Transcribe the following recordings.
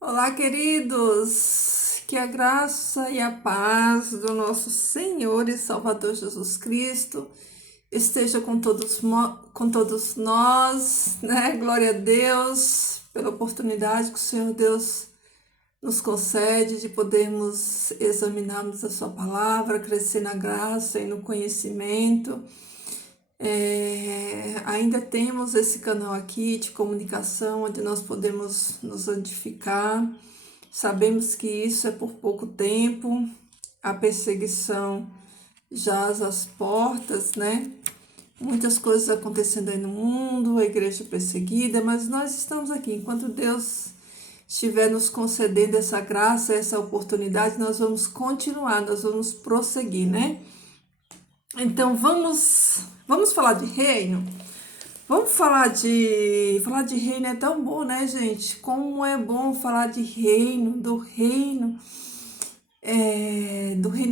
Olá, queridos! Que a graça e a paz do nosso Senhor e Salvador Jesus Cristo esteja com todos nós, né? Glória a Deus pela oportunidade que o Senhor Deus nos concede de podermos examinarmos a Sua palavra, crescer na graça e no conhecimento. Ainda temos esse canal aqui de comunicação onde nós podemos nos edificar. Sabemos que isso é por pouco tempo, a perseguição jaz às portas, né? Muitas coisas acontecendo aí no mundo, a igreja perseguida, mas nós estamos aqui. Enquanto Deus estiver nos concedendo essa graça, essa oportunidade, nós vamos continuar, nós vamos prosseguir, né? Então vamos falar de reino? Vamos falar de reino é tão bom, né, gente? Como é bom falar de reino, do reino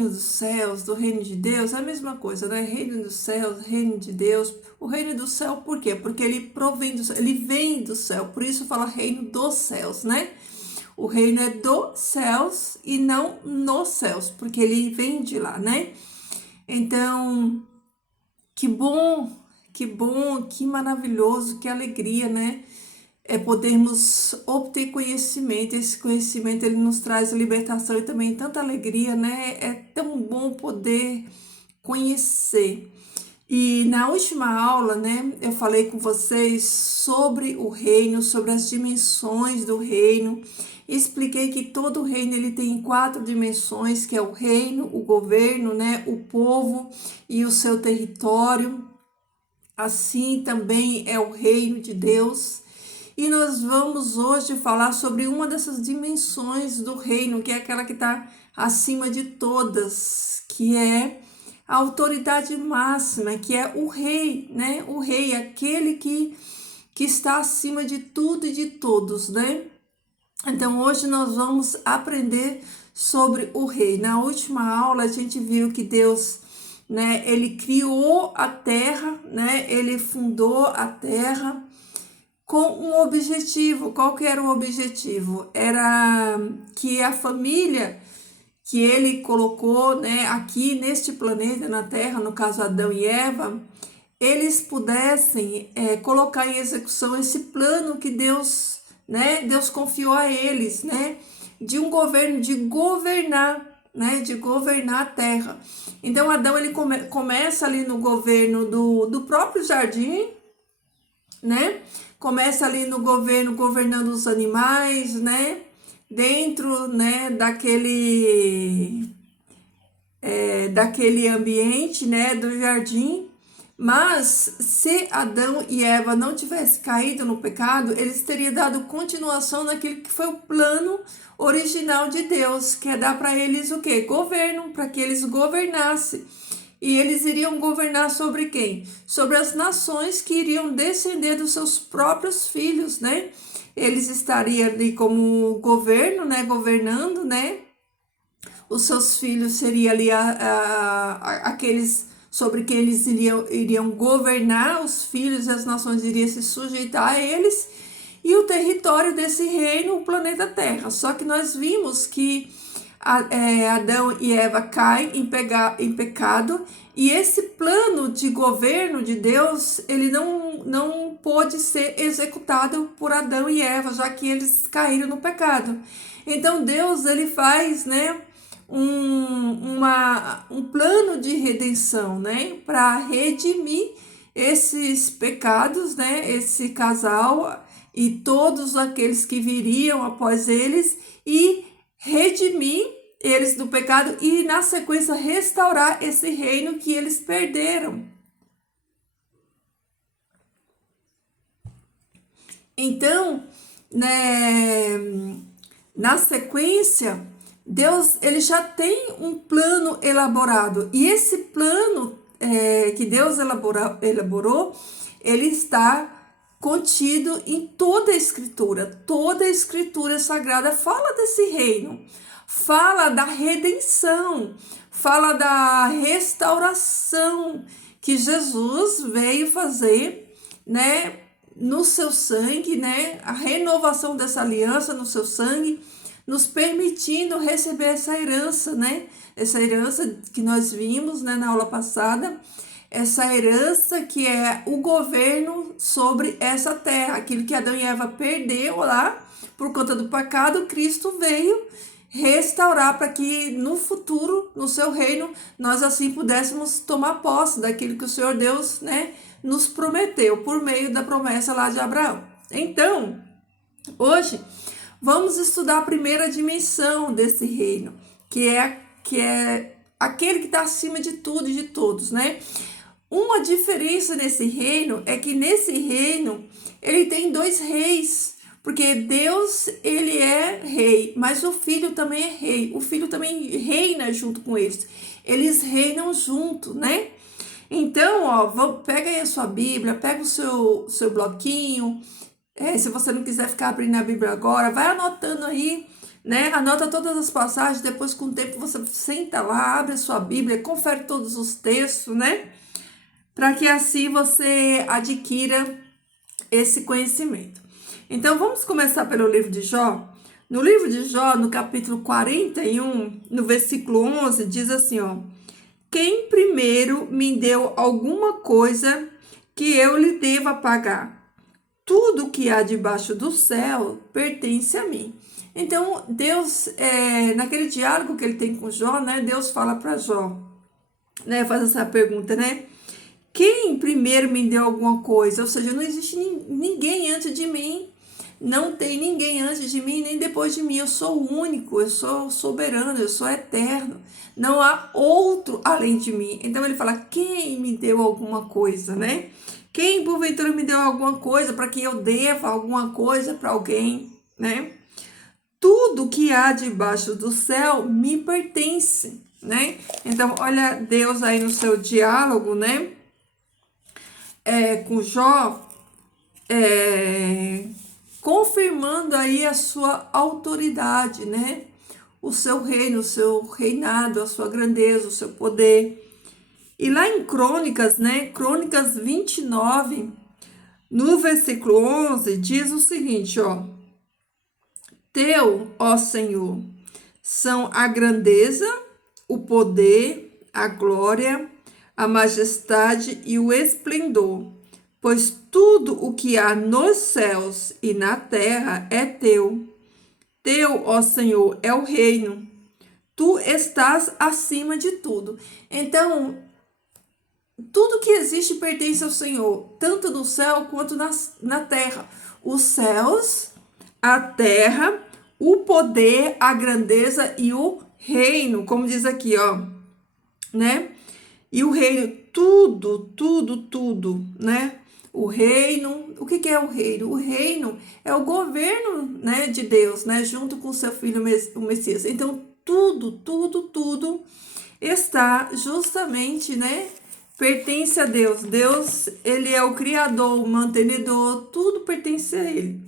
dos céus, do reino de Deus, é a mesma coisa, né? Reino dos céus, reino de Deus. O reino do céu, por quê? Porque ele provém do céu, ele vem do céu, por isso fala reino dos céus, né? O reino é dos céus e não nos céus, porque ele vem de lá, né? Então, que bom, que maravilhoso, que alegria, né? É podermos obter conhecimento. Esse conhecimento ele nos traz libertação e também tanta alegria, né? É tão bom poder conhecer. E na última aula, né, eu falei com vocês sobre o reino, sobre as dimensões do reino. Expliquei que todo reino ele tem 4 dimensões, que é o reino, o governo, né, o povo e o seu território. Assim também é o reino de Deus. E nós vamos hoje falar sobre uma dessas dimensões do reino, que é aquela que está acima de todas, que é a autoridade máxima, que é o rei, né? O rei, aquele que está acima de tudo e de todos, né? Então hoje nós vamos aprender sobre o rei. Na última aula a gente viu que Deus, né, ele criou a terra, né? Ele fundou a terra com um objetivo. Qual que era o objetivo? Era que a família que ele colocou, né, aqui neste planeta, na Terra, no caso Adão e Eva, eles pudessem colocar em execução esse plano que Deus, né, Deus confiou a eles, né, de um governo, de governar, né, de governar a Terra. Então Adão ele começa ali no governo do próprio jardim, né? Começa ali no governo, governando os animais, né? Dentro, né, daquele ambiente, né, do jardim. Mas se Adão e Eva não tivessem caído no pecado, eles teriam dado continuação naquilo que foi o plano original de Deus, que é dar para eles o quê? Governo, para que eles governassem. E eles iriam governar sobre quem? Sobre as nações que iriam descender dos seus próprios filhos, né? Eles estariam ali como governo, né? Governando, né? Os seus filhos seriam ali aqueles sobre quem eles iriam governar, os filhos e as nações iriam se sujeitar a eles, e o território desse reino, o planeta Terra. Só que nós vimos que Adão e Eva caem em pecado, e esse plano de governo de Deus, ele não pôde ser executado por Adão e Eva, já que eles caíram no pecado. Então Deus, ele faz, né, um plano de redenção, né, para redimir esses pecados, né, esse casal e todos aqueles que viriam após eles, e redimir eles do pecado e, na sequência, restaurar esse reino que eles perderam. Então, né, na sequência, Deus ele já tem um plano elaborado, e esse plano que Deus elaborou, ele está contido em toda a escritura sagrada fala desse reino, fala da redenção, fala da restauração que Jesus veio fazer, né, no seu sangue, né? A renovação dessa aliança no seu sangue, nos permitindo receber essa herança, né? Essa herança que nós vimos, né, na aula passada, essa herança que é o governo sobre essa terra, aquilo que Adão e Eva perdeu lá por conta do pecado, Cristo veio restaurar para que no futuro, no seu reino, nós assim pudéssemos tomar posse daquilo que o Senhor Deus, né, nos prometeu por meio da promessa lá de Abraão. Então, hoje vamos estudar a primeira dimensão desse reino, que é aquele que está acima de tudo e de todos, né? Uma diferença nesse reino é que nesse reino ele tem dois reis, porque Deus, ele é rei, mas o Filho também é rei. O Filho também reina junto com eles. Eles reinam junto, né? Então, ó, pega aí a sua Bíblia, pega o seu bloquinho. Se você não quiser ficar abrindo a Bíblia agora, vai anotando aí, né? Anota todas as passagens, depois com o tempo você senta lá, abre a sua Bíblia, confere todos os textos, né? Para que assim você adquira esse conhecimento. Então, vamos começar pelo livro de Jó. No livro de Jó, no capítulo 41, no versículo 11, diz assim, ó: quem primeiro me deu alguma coisa que eu lhe deva pagar? Tudo que há debaixo do céu pertence a mim. Então, Deus, naquele diálogo que ele tem com Jó, né, Deus fala para Jó, né, faz essa pergunta, né? Quem primeiro me deu alguma coisa? Ou seja, não existe ninguém antes de mim. Não tem ninguém antes de mim, nem depois de mim. Eu sou o único, eu sou soberano, eu sou eterno. Não há outro além de mim. Então ele fala, quem me deu alguma coisa, né? Quem porventura me deu alguma coisa para que eu deva alguma coisa para alguém, né? Tudo que há debaixo do céu me pertence, né? Então, olha Deus aí no seu diálogo, né? Com Jó, confirmando aí a sua autoridade, né? O seu reino, o seu reinado, a sua grandeza, o seu poder. E lá em Crônicas, né? Crônicas 29, no versículo 11, diz o seguinte, ó: teu, ó Senhor, são a grandeza, o poder, a glória, a majestade e o esplendor, pois tudo o que há nos céus e na terra é teu. Teu, ó Senhor, é o reino. Tu estás acima de tudo. Então, tudo que existe pertence ao Senhor, tanto no céu quanto na terra. Os céus, a terra, o poder, a grandeza e o reino, como diz aqui, ó, né? E o reino, tudo, né? O reino, o que é o reino? O reino é o governo, né, de Deus, né, junto com o seu filho, o Messias. Então, tudo está justamente, né, pertence a Deus. Deus, ele é o criador, o mantenedor, tudo pertence a ele.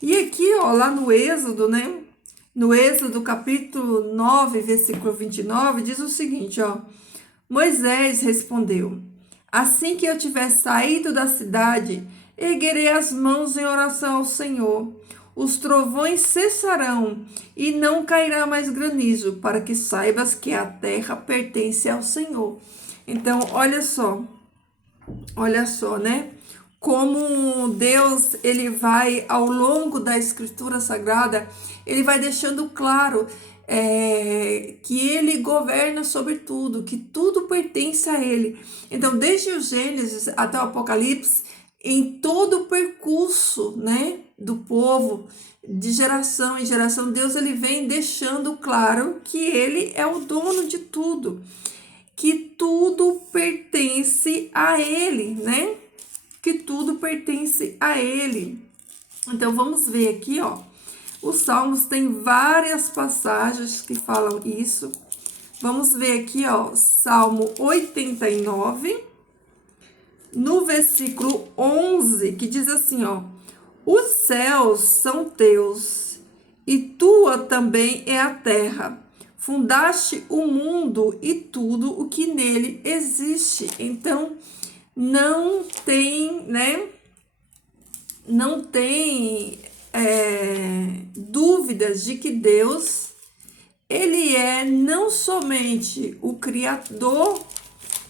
E aqui, ó, lá no Êxodo, né, no Êxodo capítulo 9, versículo 29, diz o seguinte, ó: Moisés respondeu: assim que eu tiver saído da cidade, erguerei as mãos em oração ao Senhor. Os trovões cessarão e não cairá mais granizo, para que saibas que a terra pertence ao Senhor. Então, olha só, né? Como Deus, ele vai, ao longo da Escritura Sagrada, ele vai deixando claro que ele governa sobre tudo, que tudo pertence a ele. Então, desde o Gênesis até o Apocalipse, em todo o percurso, né, do povo, de geração em geração, Deus, ele vem deixando claro que ele é o dono de tudo, que tudo pertence a ele, né? Que tudo pertence a ele. Então, vamos ver aqui, ó. Os Salmos tem várias passagens que falam isso. Vamos ver aqui, ó, Salmo 89, no versículo 11, que diz assim, ó: os céus são teus, e tua também é a terra. Fundaste o mundo e tudo o que nele existe. Então, não tem, né, não tem dúvidas de que Deus, ele é não somente o Criador,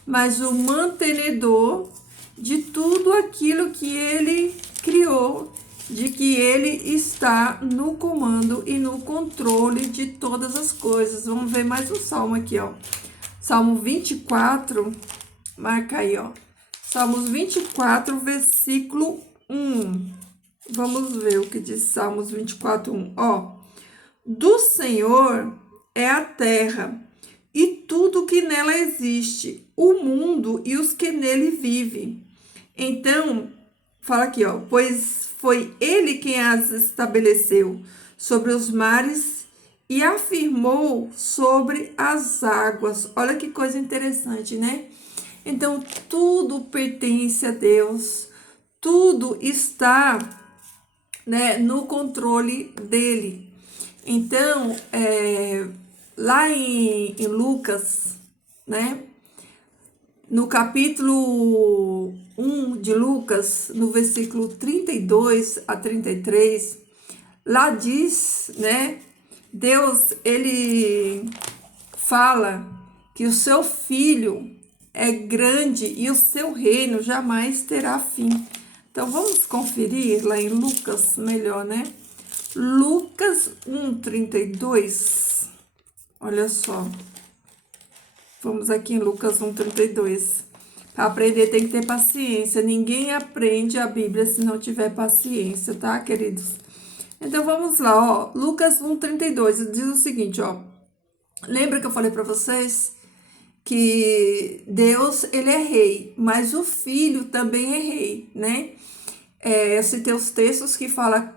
mas o mantenedor de tudo aquilo que ele criou, de que ele está no comando e no controle de todas as coisas. Vamos ver mais um salmo aqui, ó. Salmo 24, marca aí, ó. Salmos 24, versículo 1. Vamos ver o que diz Salmos 24, 1. Ó, do Senhor é a terra e tudo que nela existe, o mundo e os que nele vivem. Então, fala aqui, ó, pois foi ele quem as estabeleceu sobre os mares e afirmou sobre as águas. Olha que coisa interessante, né? Então, tudo pertence a Deus, tudo está, né, no controle dele. Então, lá em Lucas, né, no capítulo 1 de Lucas, no versículo 32 a 33, lá diz, né, Deus, ele fala que o seu filho é grande e o seu reino jamais terá fim. Então, vamos conferir lá em Lucas melhor, né? Lucas 1:32. Olha só. Vamos aqui em Lucas 1:32. Para aprender tem que ter paciência. Ninguém aprende a Bíblia se não tiver paciência, tá, queridos? Então, vamos lá, ó. Lucas 1:32 diz o seguinte, ó. Lembra que eu falei para vocês que Deus, ele é rei, mas o Filho também é rei, né? Eu citei os textos que falam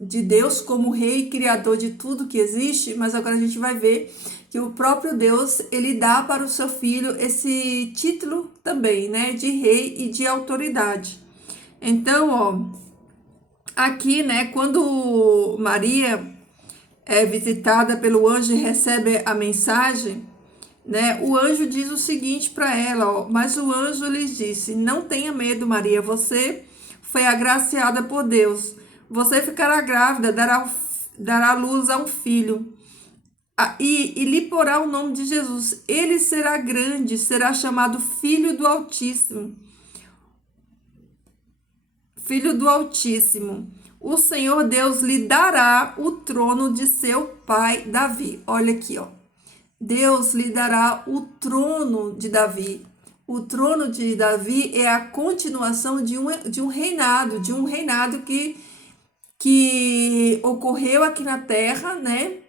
de Deus como rei, criador de tudo que existe, mas agora a gente vai ver que o próprio Deus, ele dá para o seu Filho esse título também, né? De rei e de autoridade. Então, ó, aqui, né, quando Maria é visitada pelo anjo e recebe a mensagem, né, o anjo diz o seguinte para ela, ó, mas o anjo lhes disse, não tenha medo, Maria, você foi agraciada por Deus, você ficará grávida, dará luz a um filho, e lhe porá o nome de Jesus, ele será grande, será chamado Filho do Altíssimo, Filho do Altíssimo. O Senhor Deus lhe dará o trono de seu pai Davi. Olha aqui, ó. Deus lhe dará o trono de Davi. O trono de Davi é a continuação de um reinado que ocorreu aqui na terra, né?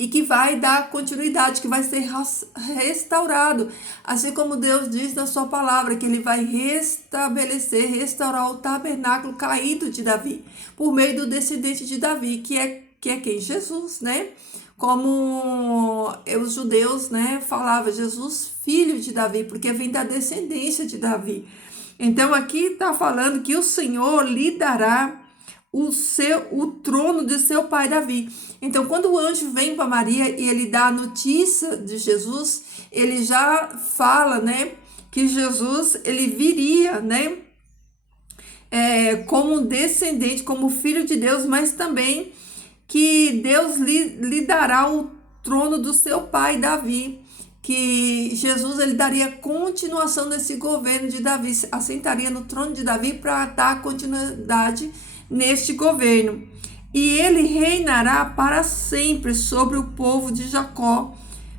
E que vai dar continuidade, que vai ser restaurado. Assim como Deus diz na sua palavra, que ele vai restaurar o tabernáculo caído de Davi, por meio do descendente de Davi, que é quem? Jesus, né? Como os judeus, né, falavam, Jesus, filho de Davi, porque vem da descendência de Davi. Então, aqui está falando que o Senhor lhe dará o trono de seu pai Davi. Então, quando o anjo vem para Maria e ele dá a notícia de Jesus, ele já fala, né, que Jesus, ele viria, né, como um descendente, como filho de Deus, mas também que Deus lhe dará o trono do seu pai Davi, que Jesus, ele daria continuação desse governo de Davi, assentaria no trono de Davi para dar continuidade neste governo. E ele reinará para sempre sobre o povo de Jacó.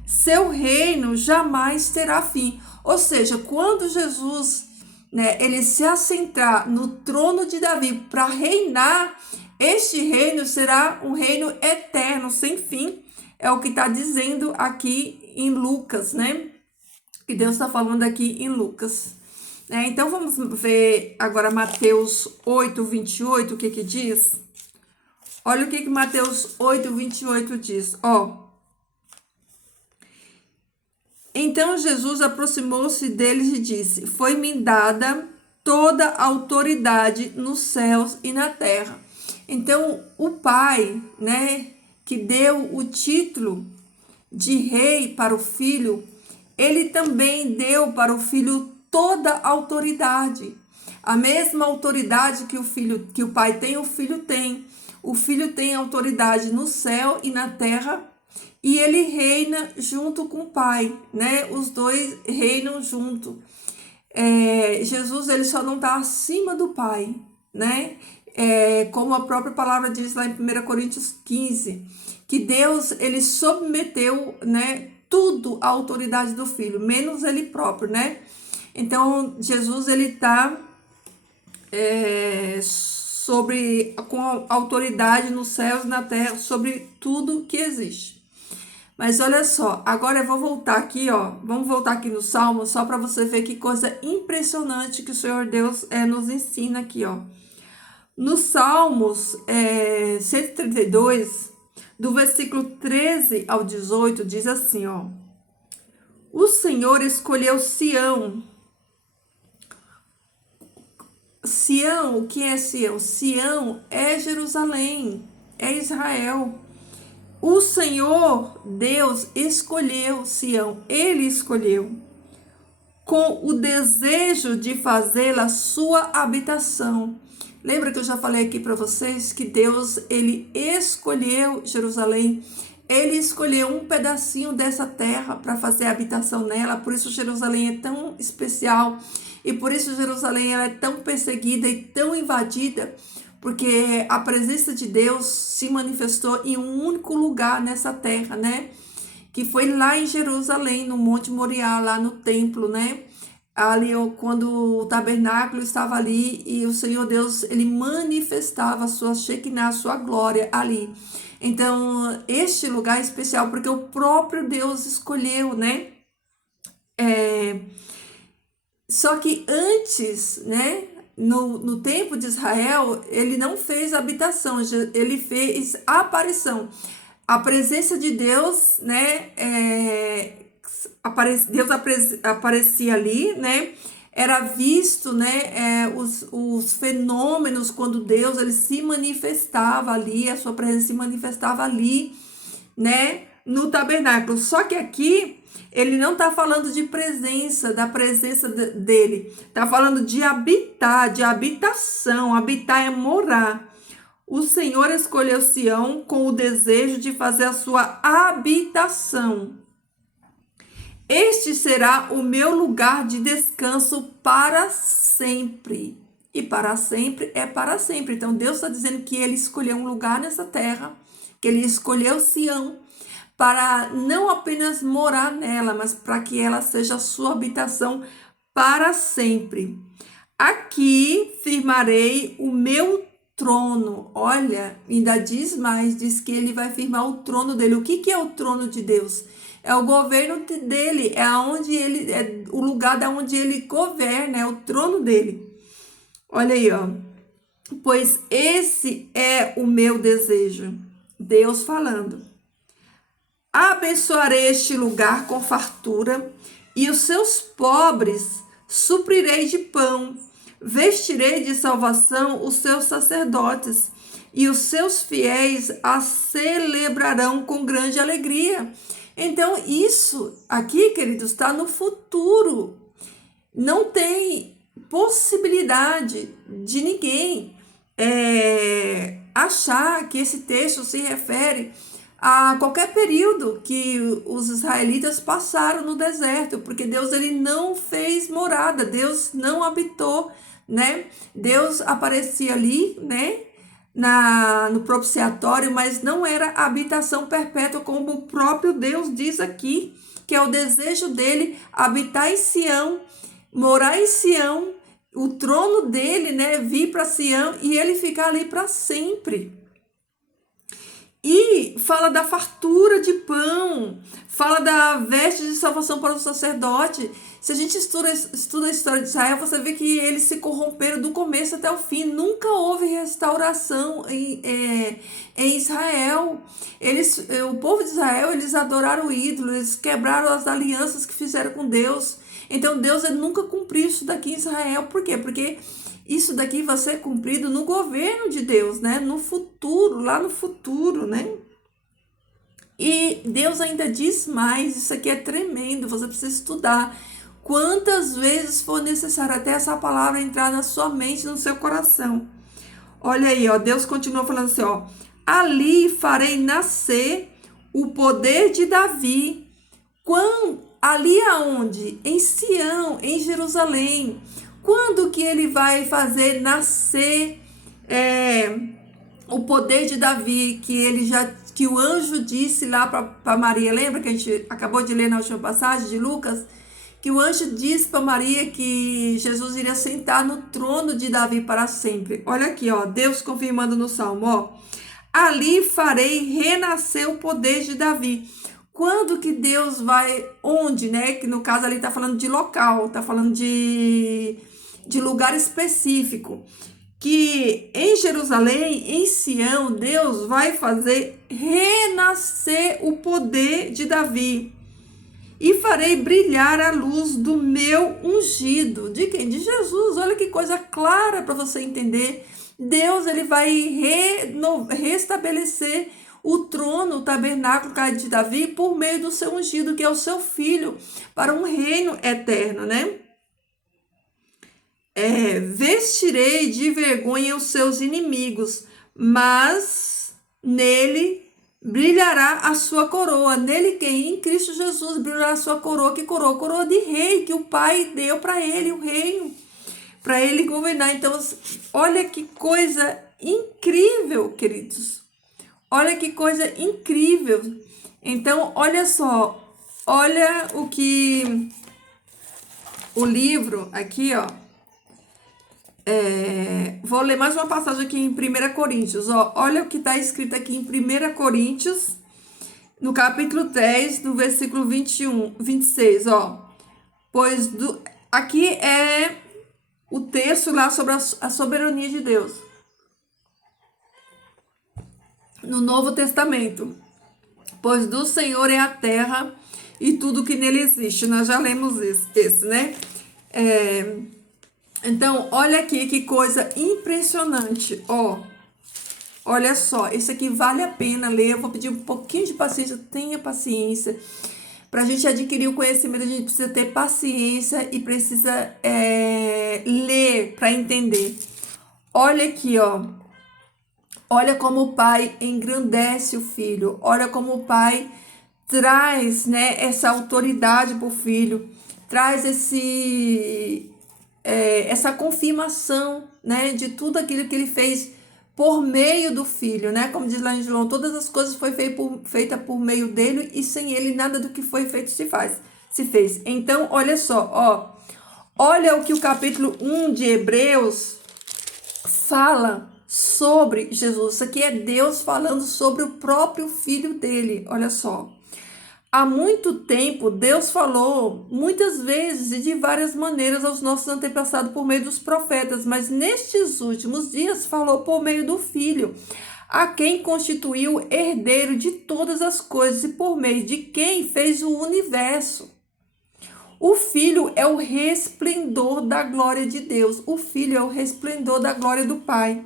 Seu reino jamais terá fim. Ou seja, quando Jesus, né, ele se assentar no trono de Davi para reinar, este reino será um reino eterno, sem fim. É o que está dizendo aqui em Lucas, né? Que Deus está falando aqui em Lucas. Então, vamos ver agora Mateus 8:28, o que diz? Olha o que Mateus 8:28 diz, ó. Então, Jesus aproximou-se deles e disse, foi-me dada toda a autoridade nos céus e na terra. Então, o Pai, né, que deu o título de rei para o Filho, ele também deu para o Filho toda a autoridade. A mesma autoridade que o pai tem, o filho tem. O filho tem autoridade no céu e na terra, e ele reina junto com o pai, né? Os dois reinam junto. Jesus, ele só não está acima do pai, né? Como a própria palavra diz lá em 1 Coríntios 15, que Deus, ele submeteu, né, tudo à autoridade do filho, menos ele próprio, né? Então, Jesus, ele está com autoridade nos céus e na terra, sobre tudo que existe. Mas olha só, agora eu vou voltar aqui, ó. Vamos voltar aqui no Salmo, só para você ver que coisa impressionante que o Senhor Deus nos ensina aqui, ó. No Salmos 132, do versículo 13 ao 18, diz assim, ó. O Senhor escolheu Sião. Sião, o que é Sião? Sião é Jerusalém, é Israel. O Senhor, Deus, escolheu Sião, Ele escolheu, com o desejo de fazê-la sua habitação. Lembra que eu já falei aqui para vocês que Deus, Ele escolheu Jerusalém, Ele escolheu um pedacinho dessa terra para fazer habitação nela, por isso Jerusalém é tão especial, e por isso Jerusalém ela é tão perseguida e tão invadida, porque a presença de Deus se manifestou em um único lugar nessa terra, né? Que foi lá em Jerusalém, no Monte Moriá, lá no templo, né? Ali, quando o tabernáculo estava ali e o Senhor Deus, ele manifestava a sua Shekinah, a sua glória ali. Então, este lugar é especial porque o próprio Deus escolheu, né? Só que antes, né? No tempo de Israel, ele não fez habitação, ele fez aparição. A presença de Deus, né? Deus aparecia ali, né? Era visto, né? Os fenômenos quando Deus ele se manifestava ali, a sua presença se manifestava ali, né? No tabernáculo. Só que aqui ele não está falando de presença, da presença dele. Está falando de habitar, de habitação. Habitar é morar. O Senhor escolheu Sião com o desejo de fazer a sua habitação. Este será o meu lugar de descanso para sempre. E para sempre é para sempre. Então Deus está dizendo que ele escolheu um lugar nessa terra, que ele escolheu Sião, para não apenas morar nela, mas para que ela seja a sua habitação para sempre. Aqui firmarei o meu trono. Olha, ainda diz mais, diz que ele vai firmar o trono dele. O que é o trono de Deus? É o governo dele, é o lugar da onde ele governa, é o trono dele. Olha aí, ó. Pois esse é o meu desejo. Deus falando. Abençoarei este lugar com fartura, e os seus pobres suprirei de pão. Vestirei de salvação os seus sacerdotes, e os seus fiéis a celebrarão com grande alegria. Então, isso aqui, queridos, está no futuro. Não tem possibilidade de ninguém achar que esse texto se refere a qualquer período que os israelitas passaram no deserto, porque Deus ele não fez morada, Deus não habitou, né? Deus aparecia ali, né? No propiciatório, mas não era habitação perpétua, como o próprio Deus diz aqui, que é o desejo dele habitar em Sião, morar em Sião, o trono dele, né? Vir para Sião e ele ficar ali para sempre. E fala da fartura de pão, fala da veste de salvação para o sacerdote. Se a gente estuda a história de Israel, você vê que eles se corromperam do começo até o fim. Nunca houve restauração em Israel. O povo de Israel, eles adoraram ídolos, eles quebraram as alianças que fizeram com Deus. Então Deus ele nunca cumpriu isso daqui em Israel. Por quê? Porque isso daqui vai ser cumprido no governo de Deus, né? No futuro, lá no futuro, né? E Deus ainda diz mais, isso aqui é tremendo, você precisa estudar. quantas vezes for necessário até essa palavra entrar na sua mente, no seu coração. Olha aí, ó, Deus continua falando assim, ó, ali farei nascer o poder de Davi. Ali aonde? Em Sião, em Jerusalém. Quando que ele vai fazer nascer o poder de Davi, que o anjo disse lá para Maria? Lembra que a gente acabou de ler na última passagem de Lucas? Que o anjo disse para Maria que Jesus iria sentar no trono de Davi para sempre. Olha aqui, ó, Deus confirmando no Salmo, ó. Ali farei renascer o poder de Davi. Quando que Deus vai, onde, né? Que no caso ali está falando de local, está falando de lugar específico. Que em Jerusalém, em Sião, Deus vai fazer renascer o poder de Davi. E farei brilhar a luz do meu ungido. De quem? De Jesus. Olha que coisa clara para você entender. Deus, ele vai restabelecer o trono, o tabernáculo de Davi por meio do seu ungido, que é o seu filho, para um reino eterno, né? Vestirei de vergonha os seus inimigos, mas nele brilhará a sua coroa. Nele quem? Em Cristo Jesus brilhará a sua coroa. Que coroa? Coroa de rei, que o Pai deu para ele, o reino, para ele governar. Então, olha que coisa incrível, queridos. Olha que coisa incrível. Então, olha só. Olha o que o livro aqui, ó. Vou ler mais uma passagem aqui em 1 Coríntios. Ó, olha o que está escrito aqui em 1 Coríntios, no capítulo 3, no versículo 21, 26. Ó. Aqui é o texto lá sobre a soberania de Deus. No Novo Testamento. Pois do Senhor é a terra e tudo que nele existe. Nós já lemos esse, né? Então, olha aqui que coisa impressionante, ó. Olha só, esse aqui vale a pena ler. Eu vou pedir um pouquinho de paciência, tenha paciência. Para a gente adquirir o conhecimento, a gente precisa ter paciência e precisa ler para entender. Olha aqui, ó. Olha como o pai engrandece o filho. Olha como o pai traz, né, essa autoridade para o filho. Traz essa confirmação, né, de tudo aquilo que ele fez por meio do filho, né? Como diz lá em João, todas as coisas foi feita por meio dele e sem ele nada do que foi feito se fez. Então, olha só, ó. Olha o que o capítulo 1 de Hebreus fala sobre Jesus. Isso aqui é Deus falando sobre o próprio filho dele. Olha só. Há muito tempo, Deus falou muitas vezes e de várias maneiras aos nossos antepassados por meio dos profetas, mas nestes últimos dias falou por meio do Filho, a quem constituiu herdeiro de todas as coisas e por meio de quem fez o universo. O Filho é o resplendor da glória de Deus. O Filho é o resplendor da glória do Pai.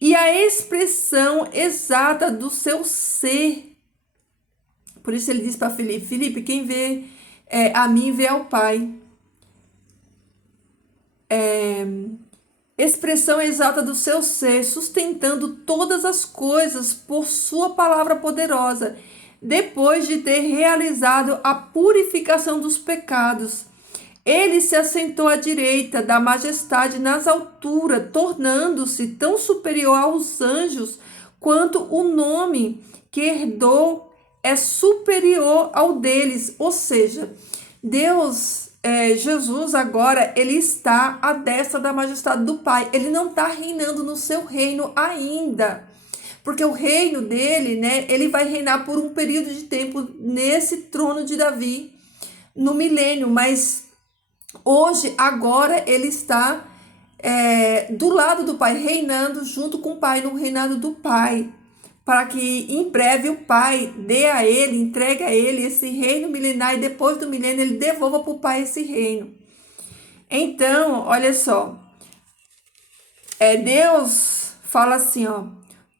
E a expressão exata do seu ser. Por isso ele diz para Filipe, Filipe, quem vê a mim vê ao Pai. Expressão exata do seu ser, sustentando todas as coisas por sua palavra poderosa, depois de ter realizado a purificação dos pecados. Ele se assentou à direita da majestade nas alturas, tornando-se tão superior aos anjos quanto o nome que herdou é superior ao deles. Ou seja, Deus, Jesus agora, ele está à destra da majestade do Pai. Ele não está reinando no seu reino ainda. Porque o reino dele, né, ele vai reinar por um período de tempo nesse trono de Davi, no milênio. Mas hoje, agora, ele está do lado do Pai, reinando junto com o Pai, no reinado do Pai. Para que em breve o Pai dê a ele, entregue a ele esse reino milenar e depois do milênio ele devolva para o Pai esse reino. Então, olha só, Deus fala assim, ó,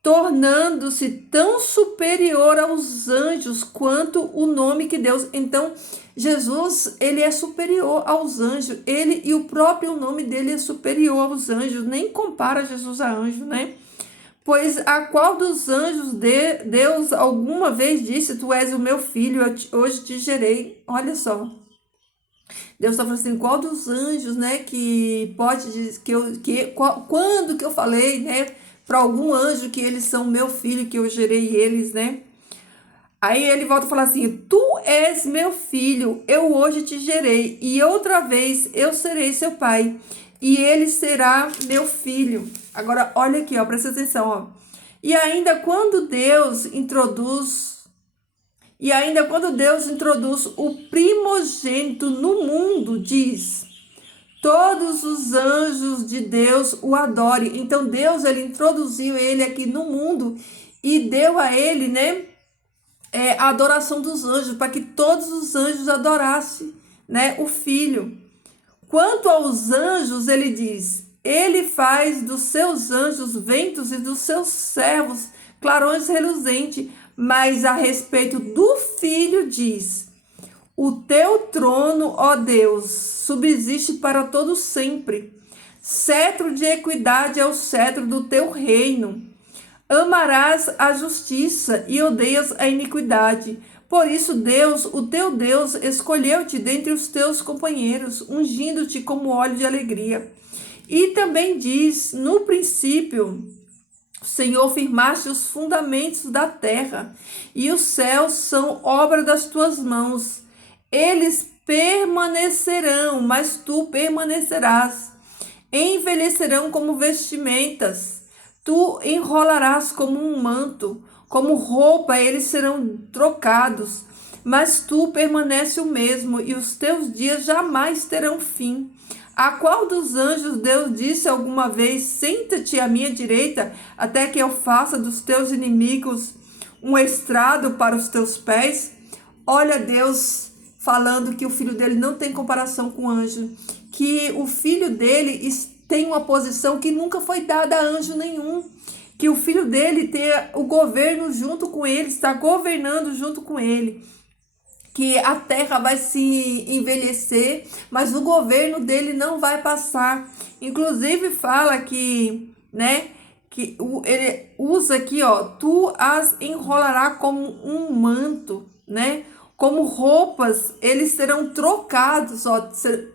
tornando-se tão superior aos anjos quanto o nome que Deus. Então, Jesus, ele é superior aos anjos. Ele e o próprio nome dele é superior aos anjos. Nem compara Jesus a anjo, né? Pois a qual dos anjos Deus alguma vez disse: Tu és o meu filho, hoje te gerei. Olha só. Deus está falando assim: qual dos anjos, né, que pode dizer quando que eu falei, né, para algum anjo que eles são meu filho, que eu gerei eles, né? Aí ele volta a falar assim: Tu és meu filho, eu hoje te gerei, e outra vez eu serei seu pai, e ele será meu filho. Agora, olha aqui, ó, presta atenção, ó. E ainda quando Deus introduz o primogênito no mundo, diz: todos os anjos de Deus o adorem. Então Deus, ele introduziu ele aqui no mundo e deu a ele, né, a adoração dos anjos, para que todos os anjos adorassem, né, o Filho. Quanto aos anjos, ele diz: ele faz dos seus anjos ventos e dos seus servos clarões reluzentes. Mas a respeito do Filho diz: o teu trono, ó Deus, subsiste para todo sempre. Cetro de equidade é o cetro do teu reino. Amarás a justiça e odeias a iniquidade. Por isso Deus, o teu Deus, escolheu-te dentre os teus companheiros, ungindo-te como óleo de alegria. E também diz: no princípio, Senhor, firmaste os fundamentos da terra, e os céus são obra das tuas mãos. Eles permanecerão, mas tu permanecerás. Envelhecerão como vestimentas. Tu enrolarás como um manto, como roupa eles serão trocados. Mas tu permanece o mesmo, e os teus dias jamais terão fim. A qual dos anjos Deus disse alguma vez: senta-te à minha direita, até que eu faça dos teus inimigos um estrado para os teus pés? Olha Deus falando que o filho dele não tem comparação com anjo, que o filho dele tem uma posição que nunca foi dada a anjo nenhum, que o filho dele tem o governo junto com ele, está governando junto com ele, que a terra vai se envelhecer, mas o governo dele não vai passar. Inclusive fala que, né, que ele usa aqui, ó: tu as enrolará como um manto, né? Como roupas, eles serão trocados, ó,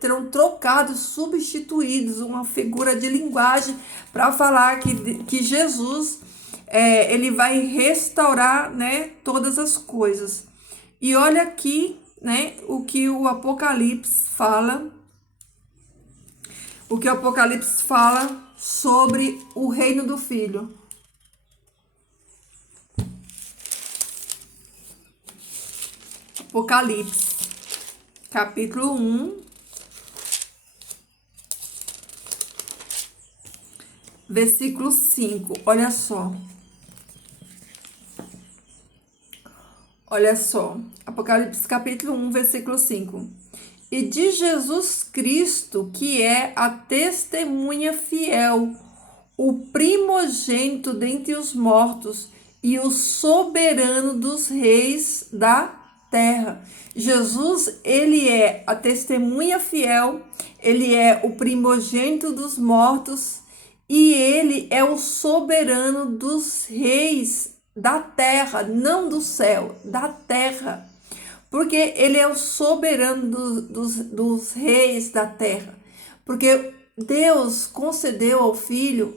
terão trocados, substituídos, uma figura de linguagem para falar que Jesus, ele vai restaurar, né, todas as coisas. E olha aqui, né, o que o Apocalipse fala. O que o Apocalipse fala sobre o reino do Filho. Apocalipse, capítulo 1, versículo 5. Olha só. Olha só. Apocalipse, capítulo 1, versículo 5. E de Jesus Cristo, que é a testemunha fiel, o primogênito dentre os mortos e o soberano dos reis da terra. Jesus, ele é a testemunha fiel, ele é o primogênito dos mortos e ele é o soberano dos reis da terra, não do céu, da terra. Porque ele é o soberano dos reis da terra. Porque Deus concedeu ao Filho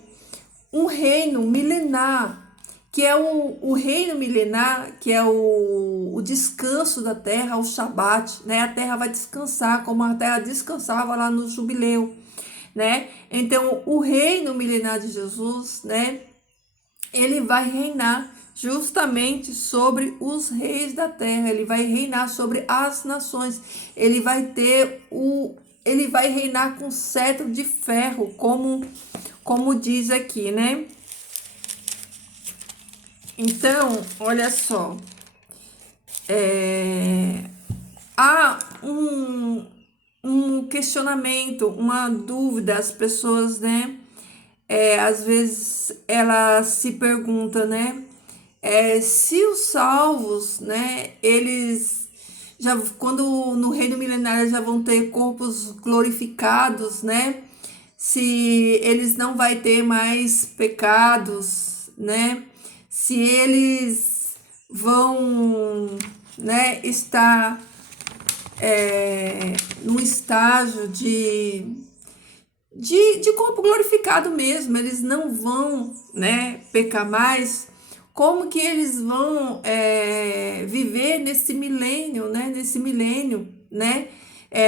um reino milenar, que é o reino milenar, que é o descanso da terra, o Shabat, né? A terra vai descansar, como a terra descansava lá no jubileu, né? Então, o reino milenar de Jesus, né? Ele vai reinar justamente sobre os reis da terra, ele vai reinar sobre as nações, ele vai reinar com cetro de ferro, como diz aqui, né? Então, olha só, há um questionamento, uma dúvida, as pessoas, né, às vezes ela se pergunta, né? Se os salvos, né, eles já, quando no reino milenário já vão ter corpos glorificados, né? Se eles não vai ter mais pecados, né? Se eles vão, né, estar num estágio de corpo glorificado mesmo, eles não vão, né, pecar mais. Como que eles vão viver nesse milênio, né,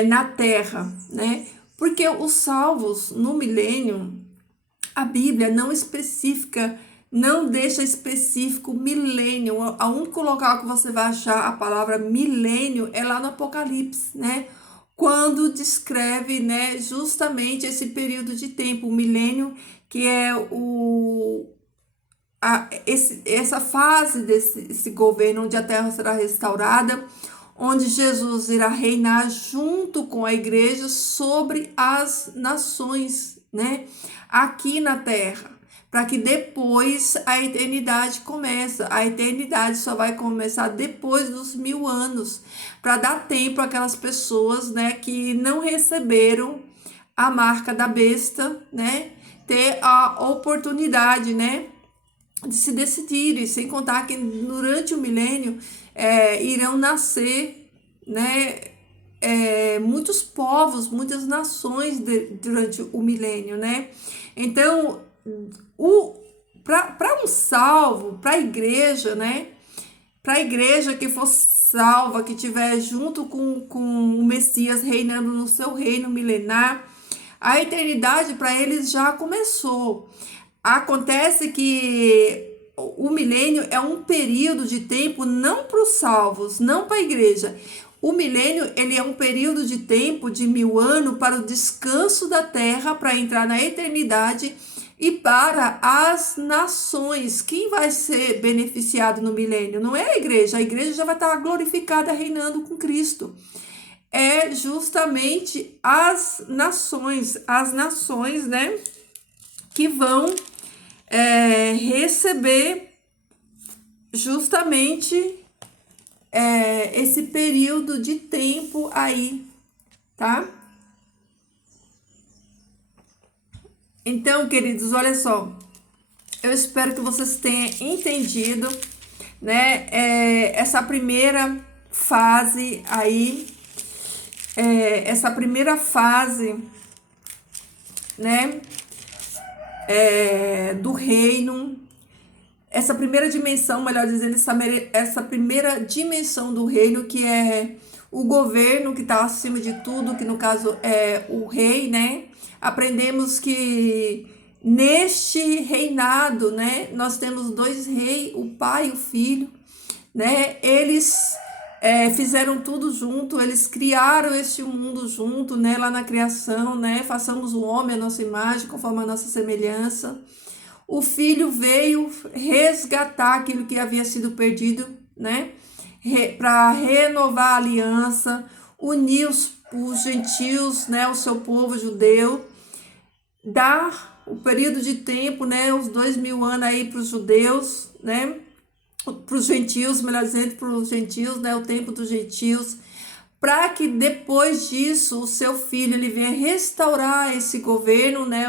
na Terra, né? Porque os salvos no milênio, a Bíblia não especifica, não deixa específico milênio. A único local que você vai achar a palavra milênio é lá no Apocalipse, né? Quando descreve, né, justamente esse período de tempo, o milênio, que é essa fase desse governo onde a terra será restaurada, onde Jesus irá reinar junto com a igreja sobre as nações, né? Aqui na terra, para que depois a eternidade comece. A eternidade só vai começar depois dos 1000 anos, para dar tempo àquelas pessoas, né, que não receberam a marca da besta, né, ter a oportunidade, né, de se decidirem, sem contar que durante o milênio irão nascer, né, muitos povos, muitas nações durante o milênio, né? Então, para um salvo, para a igreja, né? Para a igreja que for salva, que estiver junto com o Messias reinando no seu reino milenar, a eternidade para eles já começou. Acontece que o milênio é um período de tempo não para os salvos, não para a igreja. O milênio, ele é um período de tempo de 1000 anos para o descanso da terra, para entrar na eternidade e para as nações. Quem vai ser beneficiado no milênio? Não é a igreja já vai estar glorificada reinando com Cristo. É justamente as nações, né, que vão receber justamente esse período de tempo aí, tá? Então, queridos, olha só, eu espero que vocês tenham entendido, né, essa primeira fase aí, né, do reino, essa primeira dimensão, melhor dizendo, essa primeira dimensão do reino, que é o governo que está acima de tudo, que no caso é o rei, né? Aprendemos que neste reinado, né, nós temos 2 reis, o pai e o filho, né? Eles fizeram tudo junto, eles criaram este mundo junto, né? Lá na criação, né? Façamos o homem à nossa imagem, conforme a nossa semelhança. O filho veio resgatar aquilo que havia sido perdido, né? Para renovar a aliança, unir os gentios, né? O seu povo judeu, dar o período de tempo, né? Os 2000 anos aí para os judeus, né? Para os gentios, melhor dizendo, para os gentios, né? O tempo dos gentios, para que depois disso o seu filho ele venha restaurar esse governo, né?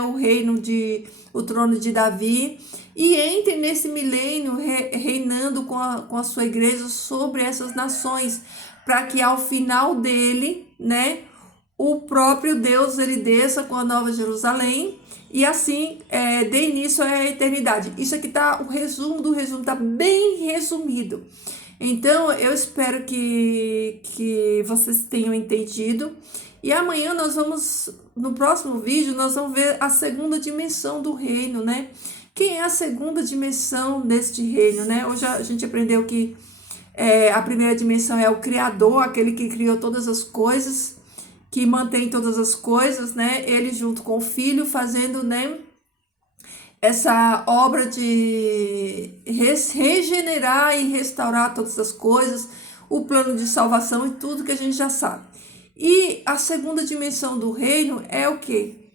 O trono de Davi, e entre nesse milênio reinando com a sua igreja sobre essas nações, para que ao final dele, né, o próprio Deus ele desça com a Nova Jerusalém e assim dê início à eternidade. Isso aqui tá o resumo do resumo, tá bem resumido. Então eu espero que vocês tenham entendido. E amanhã no próximo vídeo, nós vamos ver a segunda dimensão do reino, né? Quem é a segunda dimensão deste reino, né? Hoje a gente aprendeu que a primeira dimensão é o Criador, aquele que criou todas as coisas, que mantém todas as coisas, né? Ele junto com o Filho fazendo, né, essa obra de regenerar e restaurar todas as coisas, o plano de salvação e tudo que a gente já sabe. E a segunda dimensão do reino é o quê?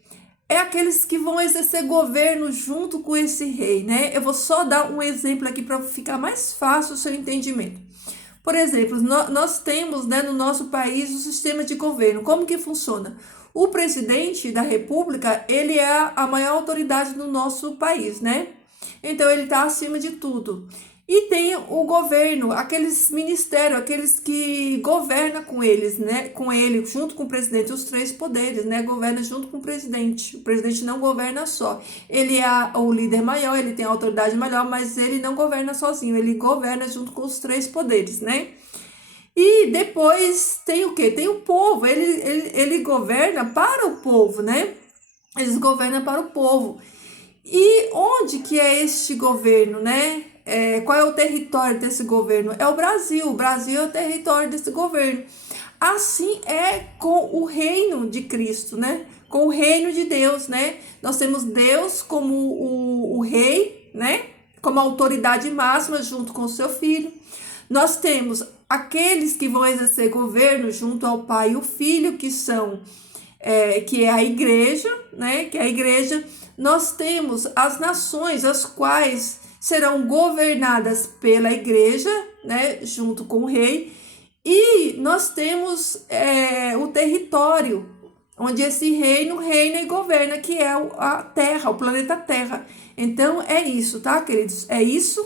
é aqueles que vão exercer governo junto com esse rei, né? Eu vou só dar um exemplo aqui para ficar mais fácil o seu entendimento. Por exemplo, nós temos, né, no nosso país o sistema de governo. Como que funciona? O presidente da República, ele é a maior autoridade do nosso país, né? Então, ele está acima de tudo. E tem o governo, aqueles ministérios, aqueles que governam com eles, né? Com ele, junto com o presidente, os três poderes, né? Governa junto com o presidente. O presidente não governa só. Ele é o líder maior, ele tem a autoridade maior, mas ele não governa sozinho, ele governa junto com os três poderes, né? E depois tem o quê? Tem o povo, ele governa para o povo, né? Eles governam para o povo. E onde que é este governo, né? Qual é o território desse governo? É o Brasil. O Brasil é o território desse governo. Assim é com o reino de Cristo, né? Com o reino de Deus, né? Nós temos Deus como o rei, né? Como a autoridade máxima junto com o seu filho. Nós temos aqueles que vão exercer governo junto ao Pai e o Filho, que é a igreja, né? Que é a igreja. Nós temos as nações, as quais serão governadas pela igreja, né? Junto com o rei. E nós temos o território, onde esse reino reina e governa, que é a Terra, o planeta Terra. Então, é isso, tá, queridos? É isso.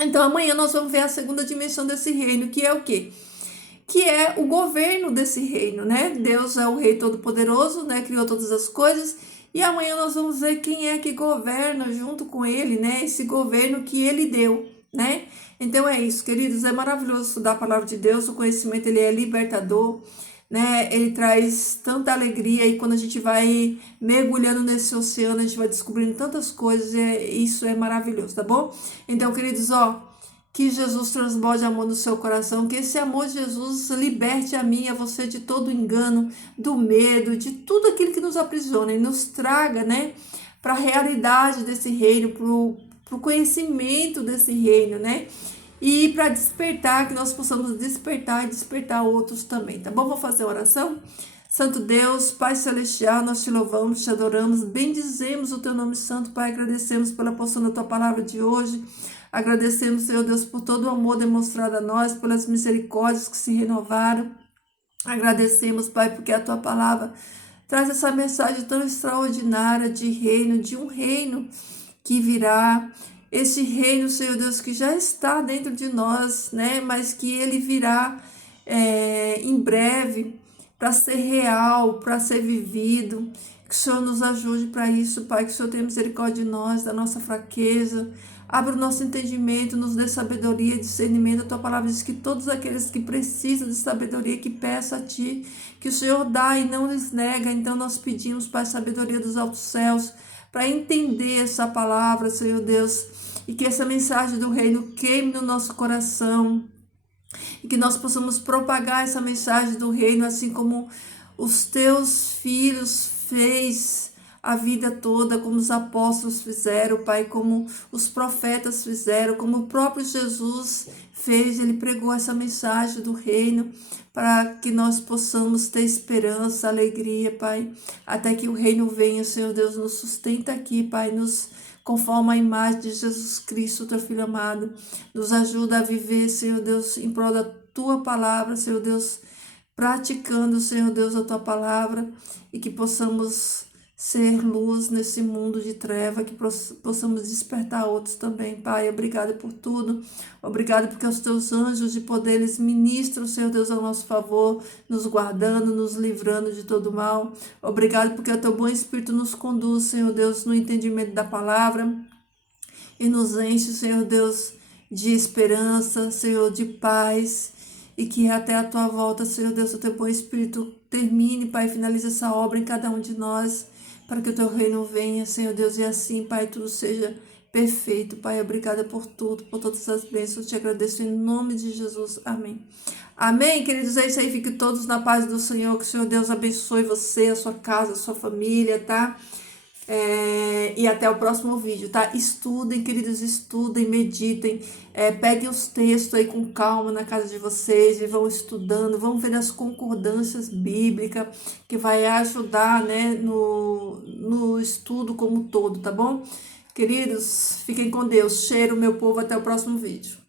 Então, amanhã nós vamos ver a segunda dimensão desse reino, que é o quê? Que é o governo desse reino, né? Deus é o Rei Todo-Poderoso, né? Criou todas as coisas. E amanhã nós vamos ver quem é que governa junto com ele, né? Esse governo que ele deu, né? Então é isso, queridos. É maravilhoso estudar a palavra de Deus. O conhecimento, ele é libertador, né? Ele traz tanta alegria. E quando a gente vai mergulhando nesse oceano, a gente vai descobrindo tantas coisas. E isso é maravilhoso, tá bom? Então, queridos, que Jesus transborde amor no seu coração, que esse amor de Jesus liberte a mim e a você de todo engano, do medo, de tudo aquilo que nos aprisiona e nos traga, né, para a realidade desse reino, para o conhecimento desse reino, né, e para despertar, que nós possamos despertar e despertar outros também, tá bom? Vou fazer a oração? Santo Deus, Pai Celestial, nós te louvamos, te adoramos, bendizemos o teu nome santo, Pai, agradecemos pela porção da tua palavra de hoje. Agradecemos, Senhor Deus, por todo o amor demonstrado a nós, pelas misericórdias que se renovaram. Agradecemos, Pai, porque a Tua palavra traz essa mensagem tão extraordinária de reino, de um reino que virá. Esse reino, Senhor Deus, que já está dentro de nós, né? Mas que ele virá em breve para ser real, para ser vivido. Que o Senhor nos ajude para isso, Pai. Que o Senhor tenha misericórdia de nós, da nossa fraqueza. Abra o nosso entendimento, nos dê sabedoria e discernimento. A Tua palavra diz que todos aqueles que precisam de sabedoria, que peçam a Ti, que o Senhor dá e não lhes nega. Então nós pedimos, Pai, sabedoria dos altos céus, para entender essa palavra, Senhor Deus, e que essa mensagem do reino queime no nosso coração, e que nós possamos propagar essa mensagem do reino, assim como os Teus filhos fez a vida toda, como os apóstolos fizeram, Pai, como os profetas fizeram, como o próprio Jesus fez. Ele pregou essa mensagem do reino para que nós possamos ter esperança, alegria, Pai, até que o reino venha. Senhor Deus, nos sustenta aqui, Pai, nos conforma a imagem de Jesus Cristo, Teu Filho amado. Nos ajuda a viver, Senhor Deus, em prol da Tua palavra, Senhor Deus, praticando, Senhor Deus, a Tua palavra, e que possamos ser luz nesse mundo de treva, que possamos despertar outros também, Pai. Obrigada por tudo. Obrigada porque os Teus anjos de poder, eles ministram, Senhor Deus, ao nosso favor, nos guardando, nos livrando de todo mal. Obrigada porque o Teu bom Espírito nos conduz, Senhor Deus, no entendimento da palavra e nos enche, Senhor Deus, de esperança, Senhor, de paz, e que até a Tua volta, Senhor Deus, o Teu bom Espírito termine, Pai, finalize essa obra em cada um de nós, para que o Teu reino venha, Senhor Deus, e assim, Pai, tudo seja perfeito. Pai, obrigada por tudo, por todas as bênçãos. Te agradeço em nome de Jesus. Amém. Amém, queridos. É isso aí. Fiquem todos na paz do Senhor. Que o Senhor Deus abençoe você, a sua casa, a sua família, tá? E até o próximo vídeo, tá? Estudem, queridos, estudem, meditem, peguem os textos aí com calma na casa de vocês e vão estudando, vão ver as concordâncias bíblicas, que vai ajudar, né, no estudo como um todo, tá bom? Queridos, fiquem com Deus. Cheiro, meu povo, até o próximo vídeo.